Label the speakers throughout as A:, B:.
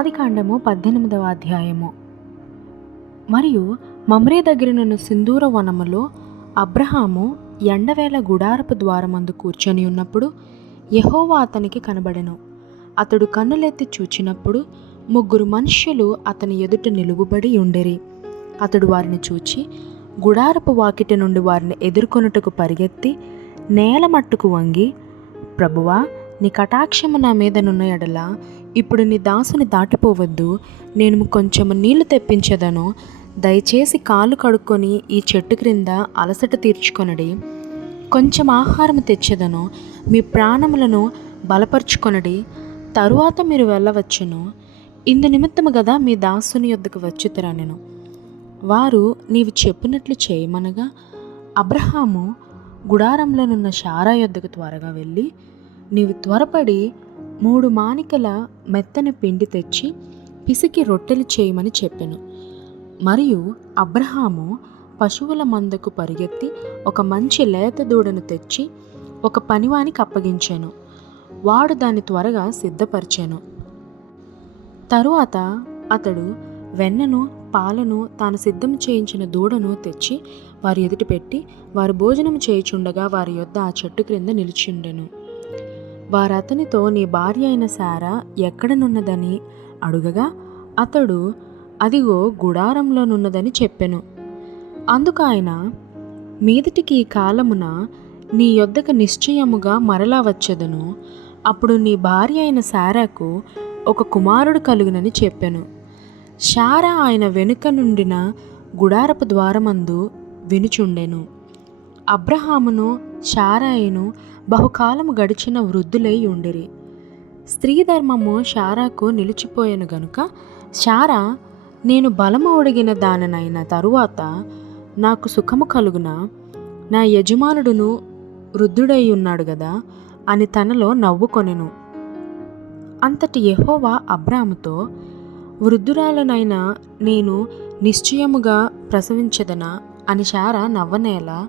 A: ఆదికాండము పద్దెనిమిదవ అధ్యాయము. మరియు మమ్రే దగ్గరనున్న సింధూర వనములో అబ్రహాము ఎండవేళ గుడారపు ద్వారమందు కూర్చొని ఉన్నప్పుడు యహోవా అతనికి కనబడెను. అతడు కన్నులెత్తి చూచినప్పుడు ముగ్గురు మనుష్యులు అతని ఎదుట నిలువబడి ఉండేరి. అతడు వారిని చూచి గుడారపు వాకిట నుండి వారిని ఎదుర్కొనుటకు పరిగెత్తి నేల మట్టుకు వంగి ప్రభువా నీ కటాక్షము నా మీదనున్న ఎడల ఇప్పుడు నీ దాసుని దాటిపోవద్దు. నేను కొంచెము నీళ్ళు తెప్పించేదను. దయచేసి కాలు కడుక్కొని ఈ చెట్టు క్రింద అలసట తీర్చుకొనడి. కొంచెం ఆహారం తెచ్చేదను. మీ ప్రాణములను బలపరుచుకొనడి. తరువాత మీరు వెళ్ళవచ్చును. ఇందు నిమిత్తము కదా మీ దాసుని యొద్దకు వచ్చుతరా నేను. వారు నీవు చెప్పినట్లు చేయమనగా అబ్రహాము గుడారంలోనున్న శారా యొద్దకు త్వరగా వెళ్ళి నీవు త్వరపడి మూడు మానికల మెత్తని పిండి తెచ్చి పిసికి రొట్టెలు చేయమని చెప్పెను. మరియు అబ్రహాము పశువుల మందకు పరిగెత్తి ఒక మంచి లేత దూడను తెచ్చి ఒక పనివానికి అప్పగించాను. వాడు దాన్ని త్వరగా సిద్ధపరిచాను. తరువాత అతడు వెన్నను పాలను తాను సిద్ధం చేయించిన దూడను తెచ్చి వారి ఎదుటి పెట్టి వారు భోజనం చేయుచుండగా వారి యొద్ద ఆ చెట్టు క్రింద నిలిచిండెను. వారు అతనితో నీ భార్య అయిన సారా ఎక్కడనున్నదని అడుగగా అతడు అదిగో గుడారంలోనున్నదని చెప్పెను. అందుకు ఆయన మీదటికి ఈ కాలమున నీ యొద్దకు నిశ్చయముగా మరలా వచ్చేదను. అప్పుడు నీ భార్య అయిన సారాకు ఒక కుమారుడు కలుగునని చెప్పెను. శారా ఆయన వెనుక నుండిన గుడారపు ద్వారమందు వినుచుండెను. అబ్రహామును శారాయిను బహుకాలము గడిచిన వృద్ధులై ఉండిరి. స్త్రీ ధర్మము శారాకు నిలిచిపోయాను గనుక శారా నేను బలము ఒడిగిన దాననైన తరువాత నాకు సుఖము కలుగున? నా యజమానుడును వృద్ధుడై ఉన్నాడు గదా అని తనలో నవ్వుకొనెను. అంతటి యహోవా అబ్రాముతో వృద్ధురాలనైనా నేను నిశ్చయముగా ప్రసవించదనా? అని శారా నవ్వనేలా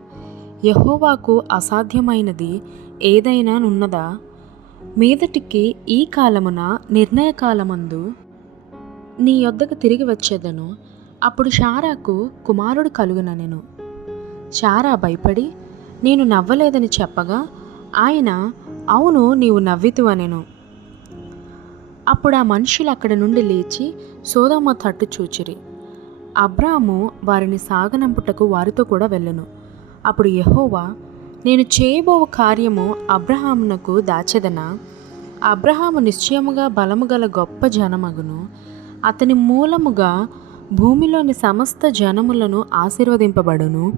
A: యహోవాకు అసాధ్యమైనది ఏదైనా నున్నదా? మీదటికి ఈ కాలమున నిర్ణయకాలమందు నీ యొద్దకు తిరిగి వచ్చేదను. అప్పుడు శారాకు కుమారుడు కలుగుననెను శారా భయపడి నేను నవ్వలేదని చెప్పగా ఆయన అవును నీవు నవ్వితువనెను అప్పుడు ఆ మనుషులు అక్కడి నుండి లేచి సోదమ్మ తట్టు చూచిరి. అబ్రాము వారిని సాగనంపుటకు వారితో కూడా వెళ్ళెను. అప్పుడు యహోవా నేను చేయబో కార్యము అబ్రహామునకు దాచెదనా? అబ్రహాము నిశ్చయముగా బలము గల గొప్ప జనమగును. అతని మూలముగా భూమిలోని సమస్త జనములను ఆశీర్వదింపబడును.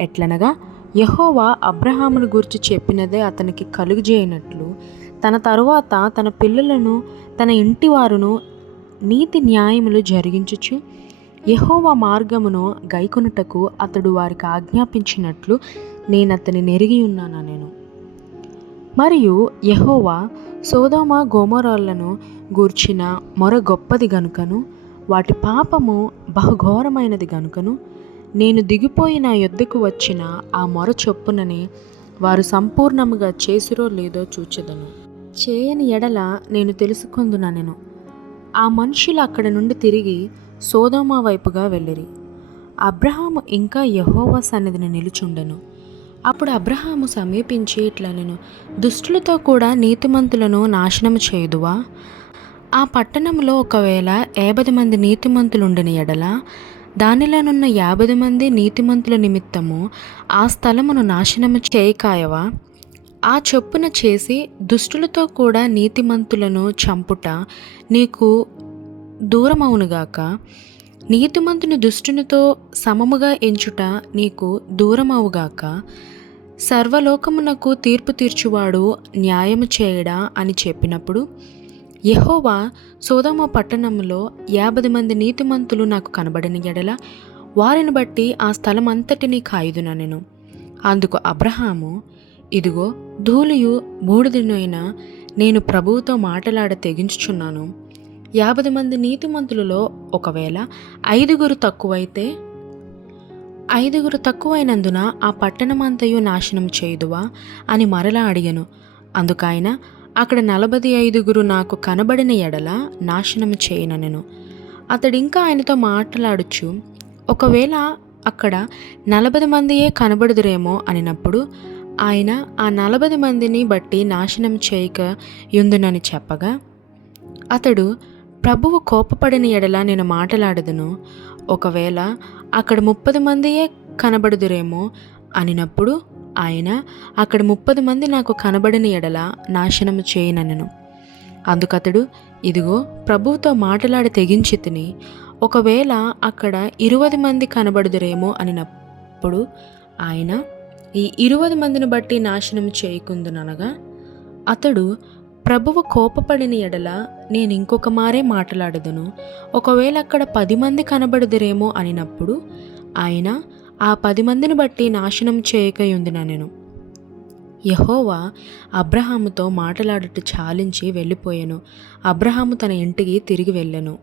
A: ఎట్లనగా యహోవా అబ్రహామును గురించి చెప్పినదే అతనికి కలుగజేయనట్లు. తన తరువాత తన పిల్లలను తన ఇంటి వారును నీతి న్యాయములు జరిగించుచు యహోవ మార్గమును గైకొనుటకు అతడు వారికి ఆజ్ఞాపించినట్లు నేను అతని నెరిగి ఉన్నానా నేను. మరియు యహోవా సోదోమ గోమరాలను గూర్చిన మొర గొప్పది గనుకను వాటి పాపము బహుఘోరమైనది గనుకను నేను దిగిపోయిన యుద్ధకు యొద్దకు వచ్చిన ఆ మొర చొప్పుననే వారు సంపూర్ణముగా చేసిరో లేదో చూచెదను. చేయని ఎడల నేను తెలుసుకుందున నేను? ఆ మనుషులు అక్కడ నుండి తిరిగి సోదోమా వైపుగా వెళ్ళిరి. అబ్రహాము ఇంకా యహోవా సన్నిధిని నిలుచుండెను. అప్పుడు అబ్రహాము సమీపించి ఇట్లనెను నేను దుష్టులతో కూడా నీతిమంతులను నాశనం చేయుదువా? ఆ పట్టణంలో ఒకవేళ యాభై మంది నీతిమంతులుండిన ఎడల దానిలోనున్న యాభై మంది నీతిమంతుల నిమిత్తము ఆ స్థలమును నాశనము చేయకాయవా? ఆ చొప్పున చేసి దుష్టులతో కూడా నీతిమంతులను చంపుట నీకు దూరమవునుగాక. నీతిమంతుని దుష్టునితో సమముగా ఎంచుట నీకు దూరమవుగాక. సర్వలోకమునకు తీర్పు తీర్చువాడు న్యాయము చేయడా అని చెప్పినప్పుడు యహోవా సోదమ పట్టణంలో యాభై మంది నీతిమంతులు నాకు కనబడిన ఎడల వారిని బట్టి ఆ స్థలం అంతటినీ కాయుదున నేను. అందుకు అబ్రహాము ఇదిగో ధూళియు బూడిదనైనా నేను ప్రభువుతో మాటలాడ తెగించుచున్నాను. యాభై మంది నీతిమంతులలో ఒకవేళ ఐదుగురు తక్కువైతే ఐదుగురు తక్కువైనందున ఆ పట్టణమంతయు నాశనం చేయుదువా అని మరలా అడిగను. అందుకైన అక్కడ నలభై ఐదుగురు నాకు కనబడిన ఎడల నాశనం చేయనను అతడు ఇంకా ఆయనతో మాట్లాడచ్చు ఒకవేళ అక్కడ నలభై మందియే కనబడుదురేమో అనినప్పుడు ఆయన ఆ నలభై మందిని బట్టి నాశనం చేయక యుందునని చెప్పగా అతడు ప్రభువు కోపపడిన ఎడల నేను మాటలాడదును. ఒకవేళ అక్కడ ముప్పది మందియే కనబడుదురేమో అనినప్పుడు ఆయన అక్కడ ముప్పది మంది నాకు కనబడిన ఎడల నాశనము చేయనను అందుకతడు ఇదిగో ప్రభువుతో మాటలాడి తెగించి తిని ఒకవేళ అక్కడ ఇరవై మంది కనబడుదురేమో అనినప్పుడు ఆయన ఈ ఇరవై మందిని బట్టి నాశనం చేయకుందునగా అతడు ప్రభువు కోపపడిన ఎడల నేను ఇంకొక మారే మాట్లాడదును. ఒకవేళ అక్కడ పది మంది కనబడుదురేమో అనినప్పుడు ఆయన ఆ పది మందిని బట్టి నాశనం చేయకయుందిన నేను. యహోవా అబ్రహాముతో మాట్లాడుట చాలించి వెళ్ళిపోయాను. అబ్రహాము తన ఇంటికి తిరిగి వెళ్ళను.